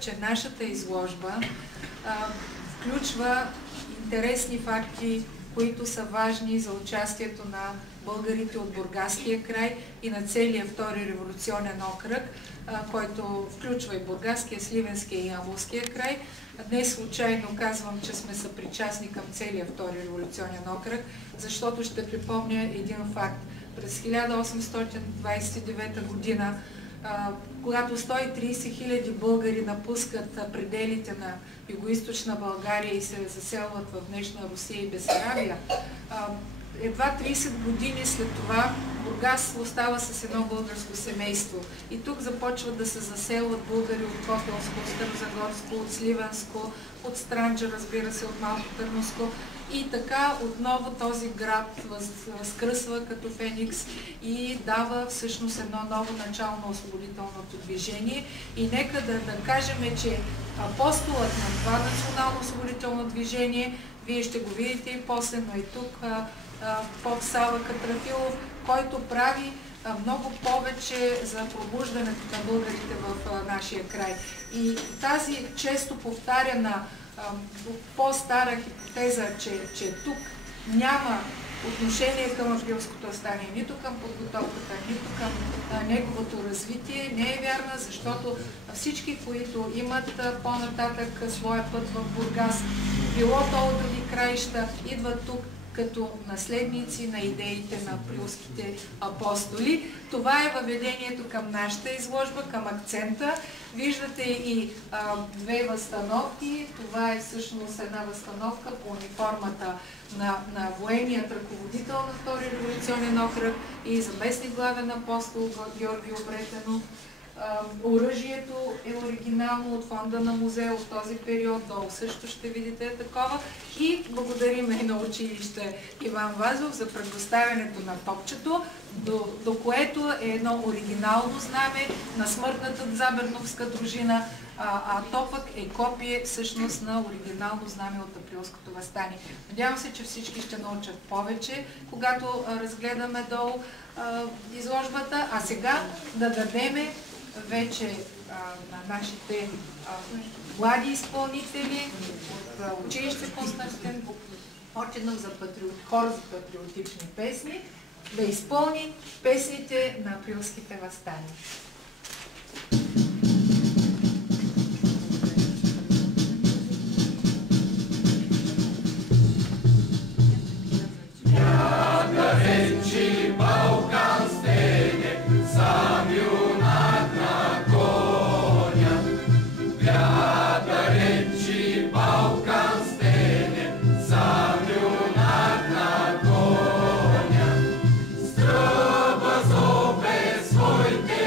че нашата изложба включва интересни факти, които са важни за участието на българите от Бургаския край и на целия втори революционен окръг, който включва и Бургаския, Сливенския и Ямболския край. Днес случайно казвам, че сме съпричастни към целия втори революционен окръг, защото ще припомня един факт. През 1829 година, когато 130 хиляди българи напускат пределите на югоизточна България и се заселват в днешна Русия и Бесарабия, едва 30 години след това Бургас остава с едно българско семейство. И тук започват да се заселват българи от Копелско, от Старозагорско, от Сливенско, от Странджа, разбира се, от Малко Търновско. И така отново този град възкръсва като феникс и дава всъщност едно ново начало на освободителното движение. И нека да кажем, че апостолът на това национално освободително движение, вие ще го видите и после, но и тук поп Сава Катрафилов, който прави много повече за пробуждането на българите в нашия край. И тази често повтаряна по-стара хипотеза, че тук няма отношение към априлското въстание, нито към подготовката, нито към неговото развитие, не е вярна, защото всички, които имат по-нататък своя път в Бургас, било то от други краища, идват тук като наследници на идеите на априлските апостоли. Това е въведението към нашата изложба, към акцента. Виждате и две възстановки. Това е всъщност една възстановка по униформата на военният ръководител на Втори революционен окръг и заместник главен апостол Георги Обретенов. Оръжието е оригинално от фонда на музея от този период, долу също ще видите такова. И благодарим и на училище Иван Вазов за предоставянето на топчето, до което е едно оригинално знаме на смъртната Заберновска дружина, а топък е копие всъщност на оригинално знаме от априлското въстание. Надявам се, че всички ще научат повече, когато разгледаме долу изложбата, а сега да дадеме вече на нашите млади изпълнители от училище Константин Починов за хор за патриотични песни, да изпълни песните на априлските въстания. Străbă zopet svojte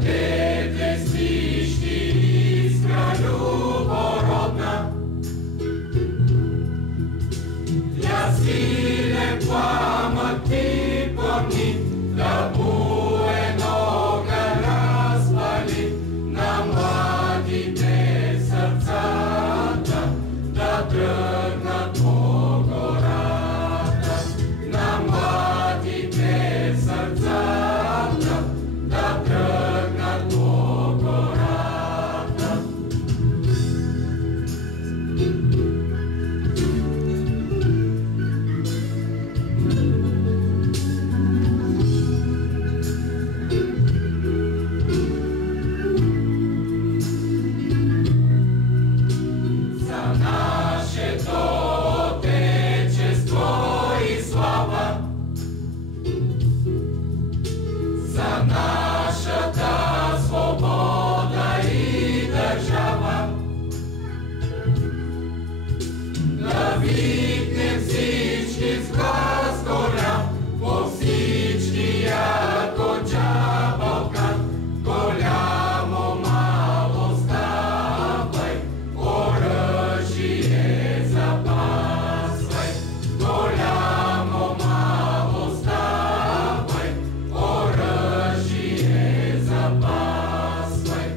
Дете свищи искра любородна, я силен пламък ти помни, да буенога разпали на младите сърцата, да тръгнат по гората, на младите сърцата, да тръгнат по гората. За нашето Отечество и слава, за нашата свобода и държава, да викнем всички с глас голям по всичкия Годжа Балкан. Голямо мало ставай, оръжие запасвай. Голямо мало ставай, оръжие запасвай.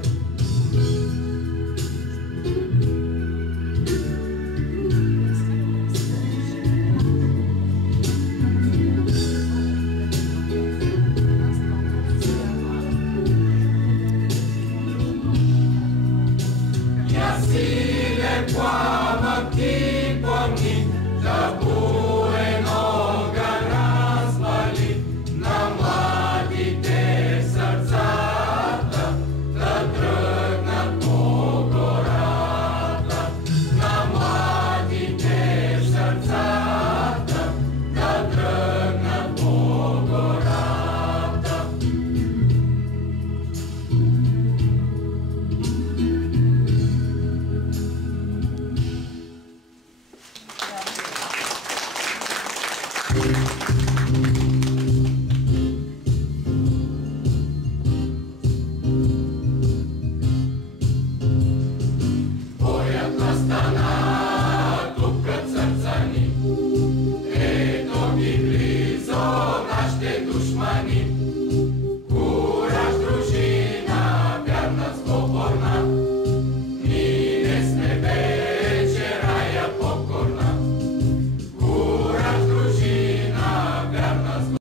Я силен пламък ти помни, да буенога разпали на младите сърцата, да тръгнат по гората, на младите сърцата, да тръгнат по гората. Боят настана, тупкат сърца ни, ето ги близо нашите душмани.